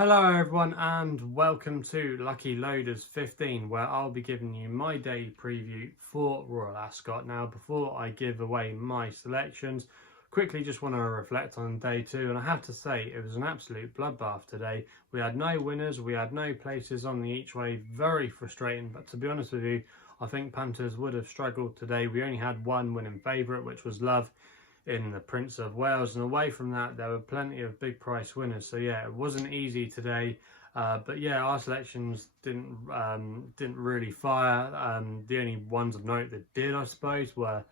Hello everyone and welcome to Lucky Loaders 15, where I'll be giving you my day preview for Royal Ascot. Now before I give away my selections, quickly just want to reflect on day two, and I have to say it was an absolute bloodbath today. We had no winners, we had no places on the each way, very frustrating, but to be honest with you, I think punters would have struggled today. We only had one winning favourite, which was Love in the Prince of Wales, and away from that there were plenty of big price winners. So yeah, it wasn't easy today, but yeah, our selections didn't really fire. The only ones of note that did, I suppose, were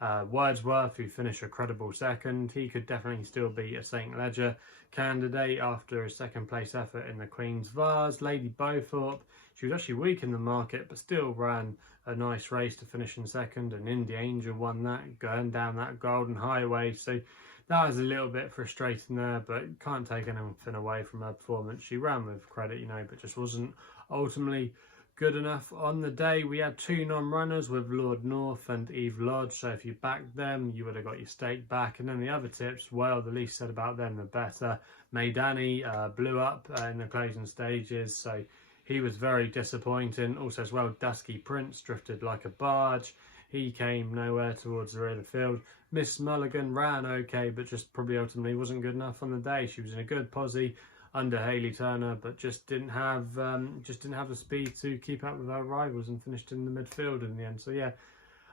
Wordsworth, who finished a credible second. He could definitely still be a St Ledger candidate after a second place effort in the Queen's Vase. Lady Beaufort, she was actually weak in the market but still ran a nice race to finish in second, and Indie Angel won that, going down that golden highway. So that was a little bit frustrating there, but can't take anything away from her performance. She ran with credit, you know, but just wasn't ultimately good enough on the day. We had two non-runners with Lord North and Eve Lodge, so if you backed them you would have got your stake back. And then the other tips, well, the least said about them the better. Maydani blew up in the closing stages, so he was very disappointing. Also as well, Dusky Prince drifted like a barge. He came nowhere towards the rear of the field. Miss Mulligan ran okay, but just probably ultimately wasn't good enough on the day. She was in a good posse under Hayley Turner, but just didn't have the speed to keep up with her rivals, and finished in the midfield in the end. So yeah,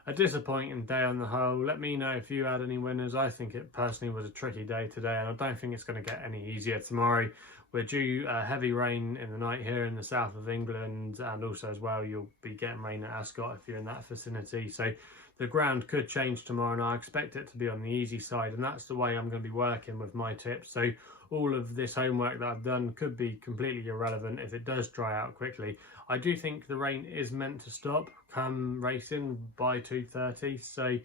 a disappointing day on the whole. Let me know if you had any winners. I think it personally was a tricky day today, and I don't think it's going to get any easier tomorrow. We're due heavy rain in the night here in the south of England, and also as well you'll be getting rain at Ascot if you're in that vicinity. So the ground could change tomorrow, and I expect it to be on the easy side, and that's the way I'm going to be working with my tips. So all of this homework that I've done could be completely irrelevant if it does dry out quickly. I do think the rain is meant to stop come racing by 2:30, so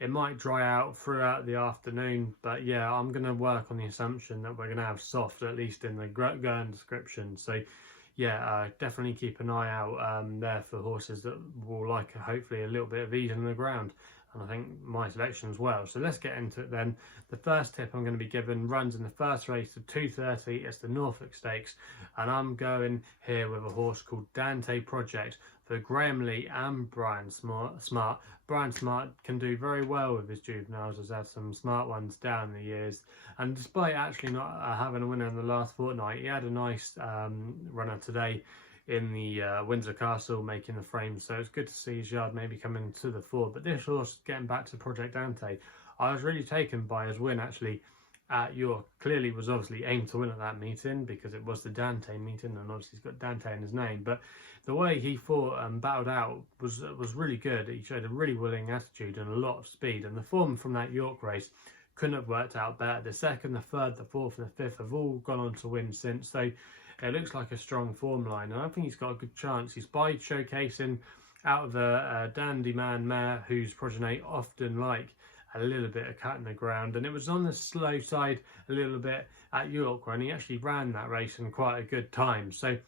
it might dry out throughout the afternoon. But yeah, I'm going to work on the assumption that we're going to have soft, at least in the going description. So yeah, definitely keep an eye out there for horses that will like hopefully a little bit of ease in the ground, and I think my selection as well. So let's get into it then. The first tip I'm going to be given runs in the first race to 2:30. It's the Norfolk Stakes, and I'm going here with a horse called Dante Project for Graham Lee and Brian Smart. Brian Smart can do very well with his juveniles, has had some smart ones down the years, and despite actually not having a winner in the last fortnight, he had a nice runner today in the Windsor Castle, making the frame. So it's good to see his yard maybe coming to the fore. But this horse, getting back to Project Dante, I was really taken by his win actually at York. Clearly was obviously aimed to win at that meeting because it was the Dante meeting, and obviously he's got Dante in his name. But the way he fought and battled out was really good. He showed a really willing attitude and a lot of speed, and the form from that York race couldn't have worked out better. The second, the third, the fourth and the fifth have all gone on to win since, so it looks like a strong form line, and I think he's got a good chance. He's by showcasing out of a dandy man mare whose progeny often like a little bit of cut in the ground, and it was on the slow side a little bit at York when he actually ran that race in quite a good time. So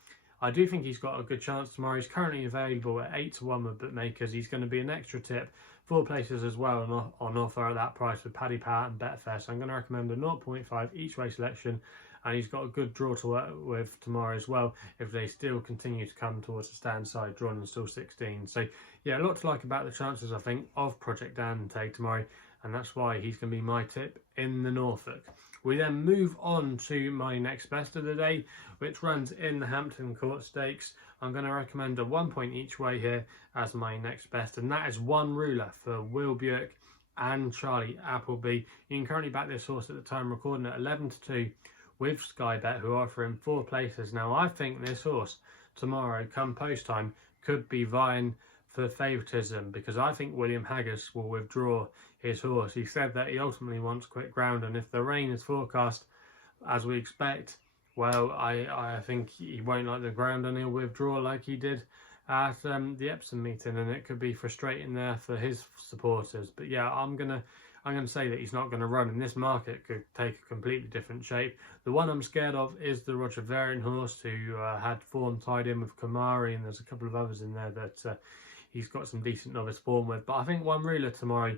I do think he's got a good chance tomorrow. He's currently available at 8-1 with bookmakers. He's going to be an extra tip. 4 places as well on offer at that price with Paddy and Betfair. So I'm going to recommend a 0.5 each way selection, and he's got a good draw to work with tomorrow as well if they still continue to come towards the stand side, drawn and still 16. So yeah, a lot to like about the chances, I think, of Project Dante tomorrow, and that's why he's going to be my tip in the Norfolk. We then move on to my next best of the day, which runs in the Hampton Court Stakes. I'm going to recommend a 1 point each way here as my next best, and that is One Ruler for Will Buick and Charlie Appleby. You can currently back this horse at the time recording at 11-2 with SkyBet, who are offering 4 places. Now I think this horse tomorrow come post time could be vying for favouritism, because I think William Haggas will withdraw his horse. He said that he ultimately wants quick ground, and if the rain is forecast as we expect, well, I think he won't like the ground and he'll withdraw like he did at the Epsom meeting, and it could be frustrating there for his supporters. But yeah, I'm gonna say that he's not going to run, and this market could take a completely different shape. The one I'm scared of is the Roger Varian horse, who had form tied in with Kamari, and there's a couple of others in there that he's got some decent novice form with. But I think One Ruler tomorrow,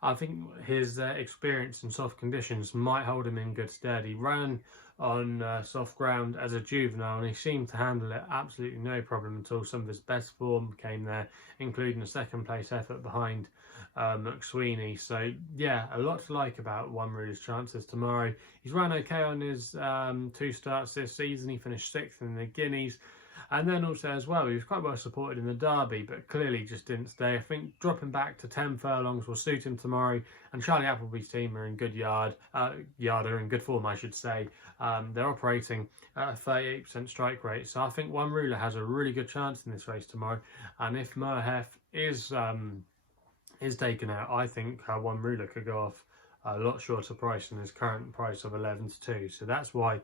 I think his experience in soft conditions might hold him in good stead. He ran on soft ground as a juvenile, and he seemed to handle it absolutely no problem at all. Some of his best form came there, including a second place effort behind McSweeney. So yeah, a lot to like about One Ruler's chances tomorrow. He's run okay on his 2 starts this season. He finished 6th in the Guineas. And then also as well, he was quite well supported in the Derby, but clearly just didn't stay. I think dropping back to 10 furlongs will suit him tomorrow. And Charlie Appleby's team are in good are in good form, I should say. They're operating at a 38% strike rate. So I think One Ruler has a really good chance in this race tomorrow. And if Merhef is taken out, I think One Ruler could go off a lot shorter price than his current price of 11 to 2. So that's why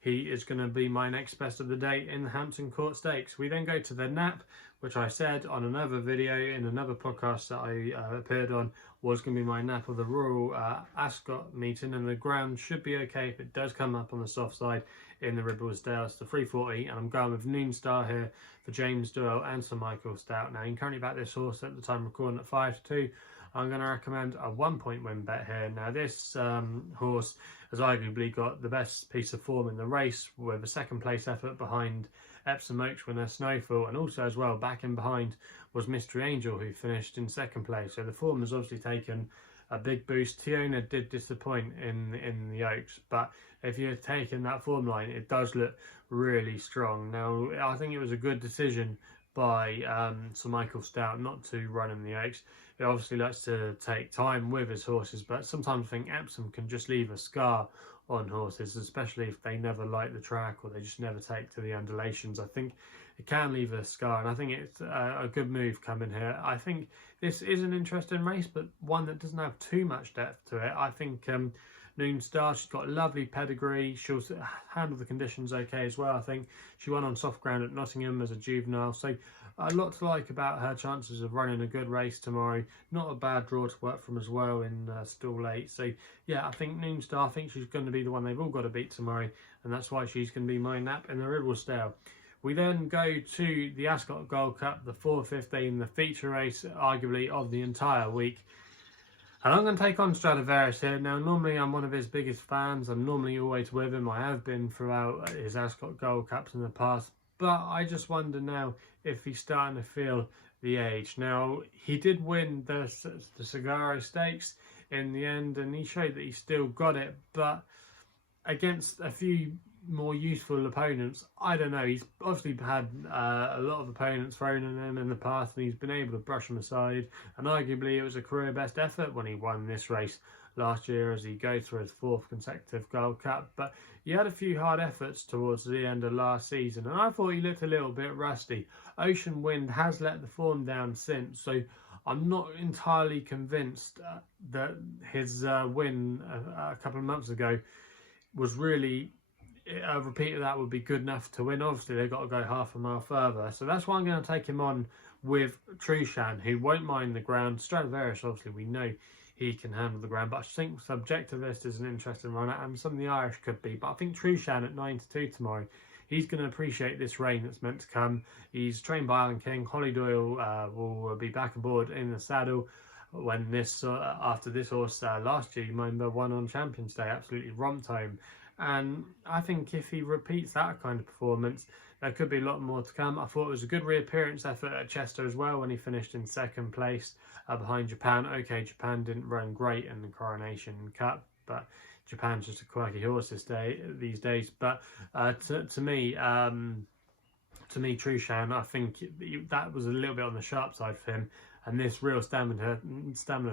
he is going to be my next best of the day in the Hampton Court Stakes. We then go to the Nap, which I said on another video in another podcast that I appeared on was going to be my Nap of the Royal Ascot meeting, and the ground should be okay if it does come up on the soft side in the Ribblesdale. It's the 340, and I'm going with Noon Star here for James Doyle and Sir Michael Stout. Now, you can currently back this horse at the time recording at 5 to 2. I'm going to recommend a 1-point win bet here. Now, this horse has arguably got the best piece of form in the race, with a second place effort behind Epsom Oaks winner Snowfalll, and also as well back in behind was Mystery Angel, who finished in 2nd place. So the form has obviously taken a big boost. Tiona did disappoint in the Oaks, but if you're taking that form line, it does look really strong. Now, I think it was a good decision by Sir Michael Stout not to run in the Oaks. He obviously likes to take time with his horses, but sometimes I think Epsom can just leave a scar on horses, especially if they never like the track or they just never take to the undulations. I think it can leave a scar, and I think it's a good move coming here. I think this is an interesting race, but one that doesn't have too much depth to it. I think Noon Star, she's got a lovely pedigree. She'll handle the conditions okay as well. I think she won on soft ground at Nottingham as a juvenile, so a lot to like about her chances of running a good race tomorrow. Not a bad draw to work from as well in stall 8. So yeah, I think Noon Star, I think she's going to be the one they've all got to beat tomorrow, and that's why she's going to be my Nap in the Ribblesdale. We then go to the Ascot Gold Cup, the 4:15, the feature race arguably of the entire week. And I'm going to take on Stradivarius here. Now, normally I'm one of his biggest fans. I'm normally always with him. I have been throughout his Ascot Gold Cups in the past. But I just wonder now if he's starting to feel the age. Now, he did win the Surrey Stakes in the end, and he showed that he still got it. But against a few more useful opponents, I don't know. He's obviously had a lot of opponents thrown at him in the past, and he's been able to brush them aside. And arguably, it was a career best effort when he won this race last year as he goes for his 4th consecutive Gold Cup. But he had a few hard efforts towards the end of last season, and I thought he looked a little bit rusty. Ocean Wind has let the form down since, so I'm not entirely convinced that his win a couple of months ago was really a repeat of that would be good enough to win. Obviously, they've got to go half a mile further, so that's why I'm going to take him on with Trueshan, who won't mind the ground. Stradivarius, obviously, we know he can handle the ground, but I think Subjectivist is an interesting runner, and some of the Irish could be. But I think Trueshan at 9 to 2 tomorrow, he's going to appreciate this rain that's meant to come. He's trained by Alan King. Holly Doyle will be back aboard in the saddle when this after this horse last year, you remember, won on Champions Day, absolutely romped home. And I think if he repeats that kind of performance, there could be a lot more to come. I thought it was a good reappearance effort at Chester as well when he finished in 2nd place behind Japan. Okay, Japan didn't run great in the Coronation Cup, but Japan's just a quirky horse these days. But to me, Trueshan, I think that was a little bit on the sharp side for him, and this real stamina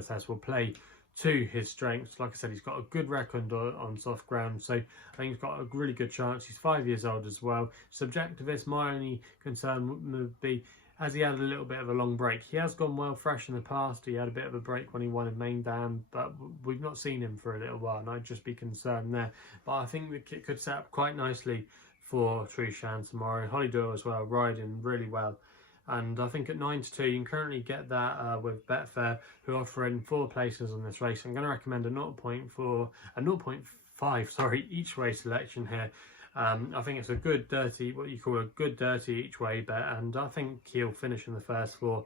test will play to his strengths. Like I said, he's got a good record on soft ground, so I think he's got a really good chance. He's 5 years old as well. Subjectivist, my only concern would be, has he had a little bit of a long break? He has gone well fresh in the past. He had a bit of a break when he won in Main Dam, but we've not seen him for a little while, and I'd just be concerned there. But I think the kit could set up quite nicely for Trueshan tomorrow. Holly Doyle as well, riding really well. And I think at 9 to 2, you can currently get that with Betfair, who are offering 4 places on this race. I'm going to recommend a 0.5 each way selection here. I think it's a good dirty, what you call a good dirty each way bet, and I think he'll finish in the first 4.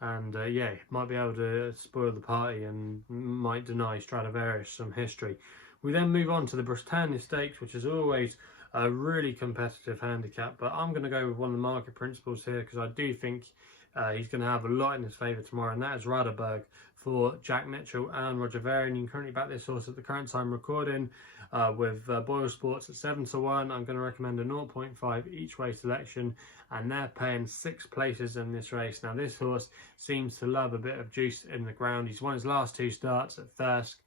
And yeah, might be able to spoil the party and might deny Stradivarius some history. We then move on to the Britannia Stakes, which is always a really competitive handicap, but I'm going to go with one of the market principles here because I do think he's going to have a lot in his favour tomorrow, and that is Raadoburg for Jack Mitchell and Roger Varian. You can currently back this horse at the current time recording with Boyle Sports at 7-1. I'm going to recommend a 0.5 each way selection, and they're paying 6 places in this race. Now, this horse seems to love a bit of juice in the ground. He's won his last 2 starts at Thirsk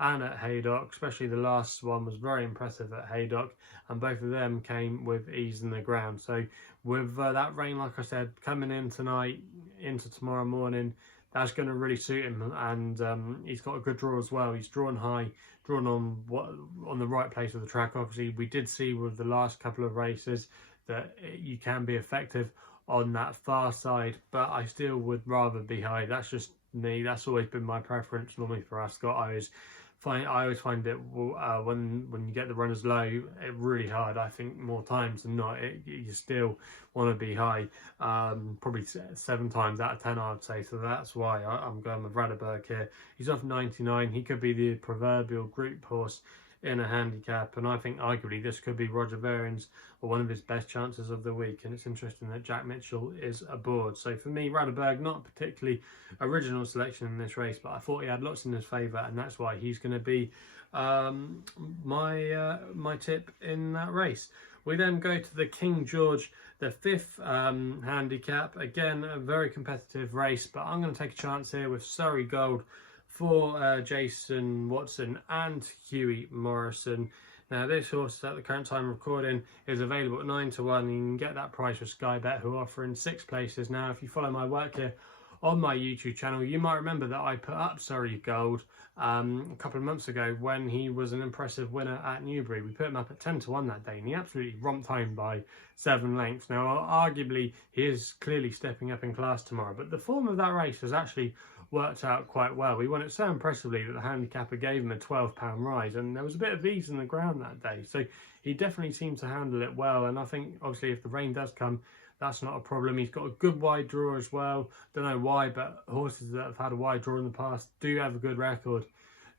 and at Haydock, especially the last one was very impressive at Haydock, and both of them came with ease in the ground. So with that rain, like I said, coming in tonight into tomorrow morning, that's going to really suit him, and he's got a good draw as well. He's drawn high, drawn on the right place of the track. Obviously, we did see with the last couple of races that you can be effective on that far side, but I still would rather be high. That's just me. That's always been my preference normally for Ascot. I always find it when you get the runners low, it really hard. I think more times than not, you still want to be high. Probably 7 times out of 10, I would say. So that's why I'm going with Raadoburg here. He's off 99. He could be the proverbial group horse in a handicap, and I think arguably this could be Roger Varian's or one of his best chances of the week. And it's interesting that Jack Mitchell is aboard. So for me, Raadoburg, not a particularly original selection in this race, but I thought he had lots in his favour, and that's why he's going to be my tip in that race. We then go to the King George, the 5th handicap. Again, a very competitive race, but I'm going to take a chance here with Surrey Gold for Jason Watson and Huey Morrison. Now, this horse at the current time recording is available at 9-1. You can get that price with SkyBet, who are offering 6 places. Now, if you follow my work here on my YouTube channel, you might remember that I put up Surrey Gold a couple of months ago when he was an impressive winner at Newbury. We put him up at 10-1 that day, and he absolutely romped home by 7 lengths. Now, arguably, he is clearly stepping up in class tomorrow, but the form of that race has actually worked out quite well. We won it so impressively that the handicapper gave him a £12 rise, and there was a bit of ease in the ground that day. So he definitely seemed to handle it well, and I think obviously if the rain does come, that's not a problem. He's got a good wide draw as well. Don't know why, but horses that have had a wide draw in the past do have a good record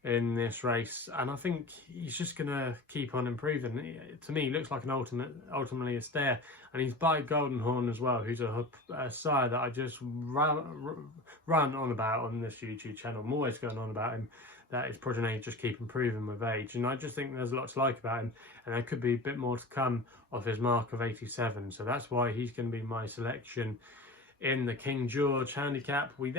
in this race, and I think he's just going to keep on improving. To me, he looks like an ultimately a stare, and he's by Golden Horn as well, who's a sire that I just run on about on this YouTube channel. I'm always going on about him, that his progeny just keep improving with age, and I just think there's a lot to like about him, and there could be a bit more to come of his mark of 87, so that's why he's going to be my selection in the King George handicap. We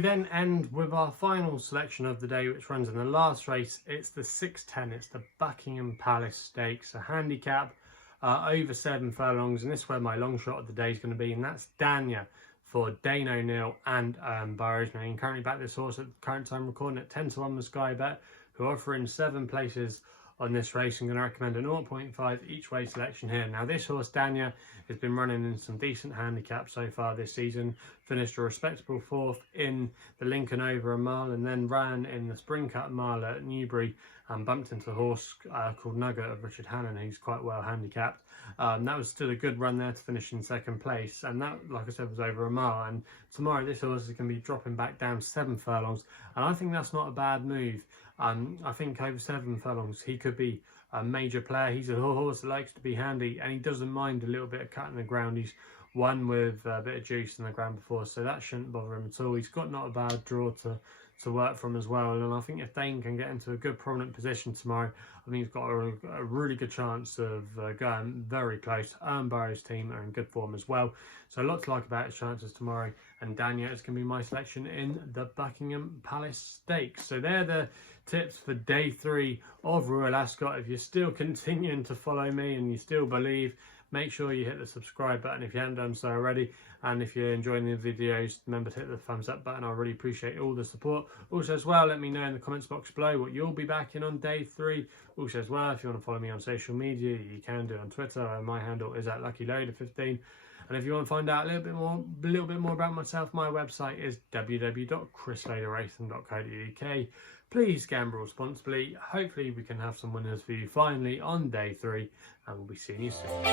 then end with our final selection of the day, which runs in the last race. It's the 6:10. It's the Buckingham Palace Stakes, a handicap over 7 furlongs, and this is where my long shot of the day is going to be, and that's Dania for Dane O'Neill and Burrows. Now, you can currently back this horse at the current time recording at 10-1 with SkyBet, who are offering 7 places on this race. I'm going to recommend a 0.5 each way selection here. Now, this horse Dania has been running in some decent handicaps so far this season, finished a respectable 4th in the Lincoln over a mile, and then ran in the Spring Cut mile at Newbury and bumped into a horse called Nugget of Richard Hannon, who's quite well handicapped. That was still a good run there to finish in 2nd place, and that, like I said, was over a mile. And tomorrow this horse is going to be dropping back down 7 furlongs, and I think that's not a bad move. I think over 7 furlongs he could be a major player. He's a horse that likes to be handy, and he doesn't mind a little bit of cutting the ground. He's won with a bit of juice in the ground before, so that shouldn't bother him at all. He's got not a bad draw to work from as well, and I think if Dane can get into a good prominent position tomorrow, I think he's got a really good chance of going very close. Burrows' team are in good form as well, so a lot to like about his chances tomorrow, and Dania is going to be my selection in the Buckingham Palace Stakes. So they're the tips for day 3 of Royal Ascot. If you're still continuing to follow me and you still believe, make sure you hit the subscribe button if you haven't done so already, and if you're enjoying the videos, remember to hit the thumbs up button. I really appreciate all the support. Also as well, let me know in the comments box below what you'll be backing on day 3. Also as well, if you want to follow me on social media, you can do it on Twitter. My handle is @LuckyLoader15. And if you want to find out a little bit more about myself, my website is www.chrisvaderracing.co.uk. Please gamble responsibly. Hopefully we can have some winners for you finally on day 3, and we'll be seeing you soon.